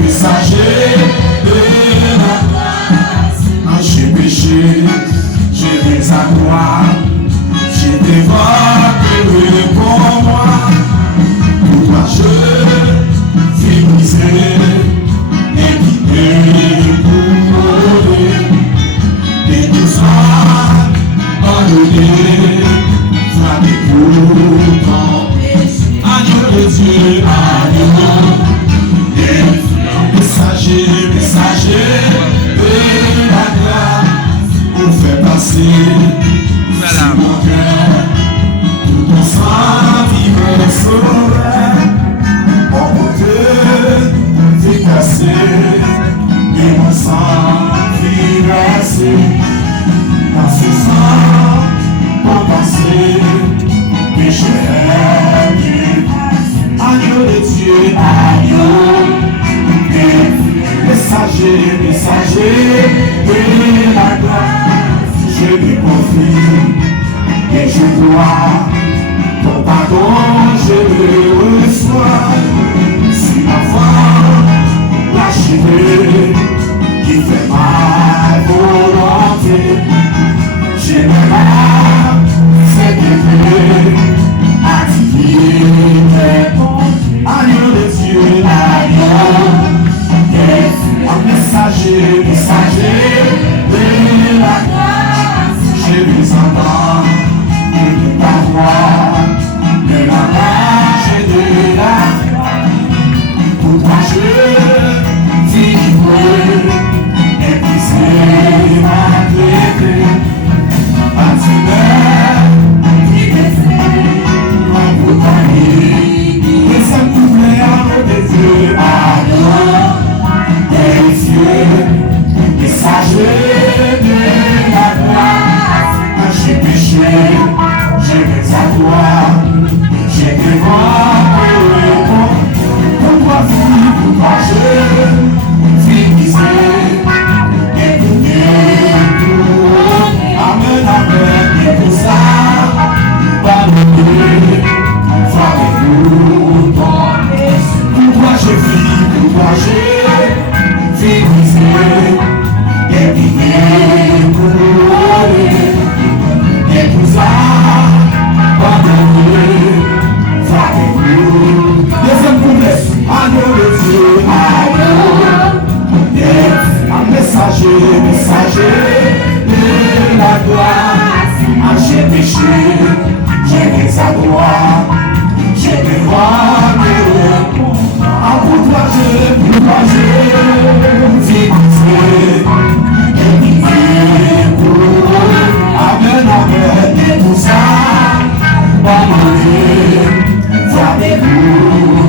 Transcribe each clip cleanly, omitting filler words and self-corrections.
messager de la grâce. J'ai péché, j'ai des accrois, j'ai des vagues pour moi. Pourquoi je suis brisé et quitté pour mourir? Et tout ça, pardonné, frappé pour ton péché. Agneau de Dieu, agneau. Messager, messager de la grâce, on fait passer sur mon cœur tout ton sang vivant sauveur. Mon côté efficace et mon sang qui versé dans ce sang pour passer péché. Agneau de Dieu, agneau. Messager, messager de la grâce, je lui confie et je crois, ton pardon je le reçois. Si ma foi l'achevée qui fait ma volonté, j'aimerais cette épée activer tes bontés. Agneau de Dieu, agneau. Un messager, messager de la grâce, je lui entends de ta voix, de la marche et de la grâce. Pour toi je vivrai et briser ma clé. Bâtiment qui décède, en compagnie, les hommes couplés en de Dieu, messager de la grâce, j'ai péché, j'ai mes avoirs, j'ai des voix pour toi vivre, pour toi je vis misé, et pour amen, amen, et pour ça, pardonnez, frappez-vous, pour toi je vis, pour toi je vis misé. Et pour ça, pardonnez, frappez-vous. Deuxième couplet, agneau de Dieu, agneau. Un messager, messager de la grâce. J'ai péché, j'ai des adroits, j'ai des voix, pour toi je vis misé. Amen, amen, et tout ça, pardonnez, frappez-vous,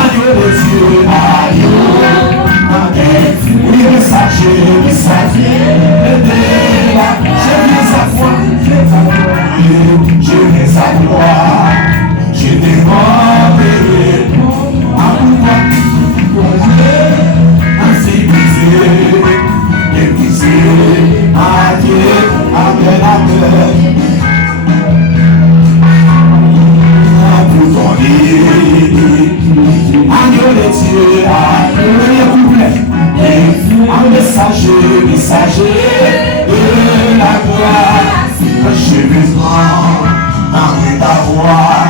agneau de Dieu, agneau, oui, messager, messager de la grâce, j'ai mes avoirs, j'ai des remèdes, ainsi brisé, épuisé, adieu, amen, amen. Pour ton lit, agneau de Dieu, un messager, messager de la grâce, j'ai besoin d'entendre ta voix,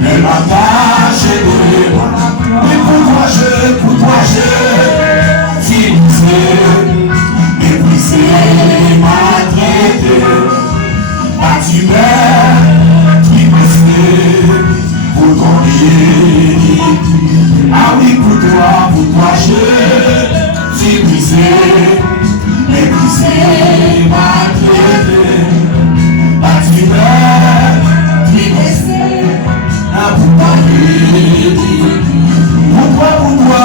le langage et de moi. Et pour toi je vis misé, épuisé, maltraité, bâtiment qui me fait pour ton lit. Ah oui, pour toi je vis brisé, épuisé, maltraité, bâtiment qui me fait pour ton lit. Pourquoi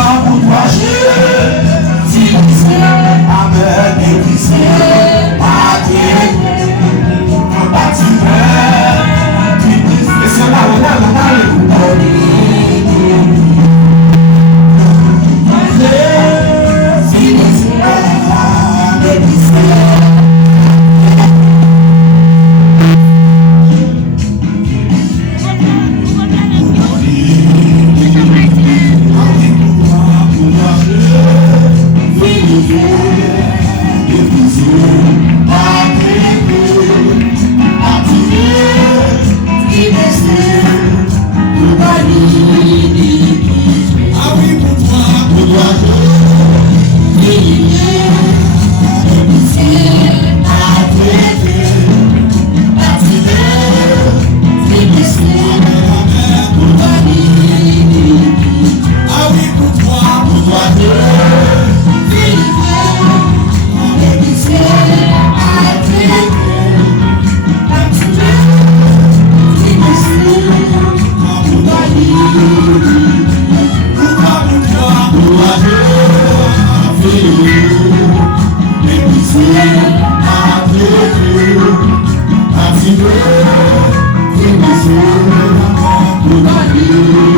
Thank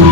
you.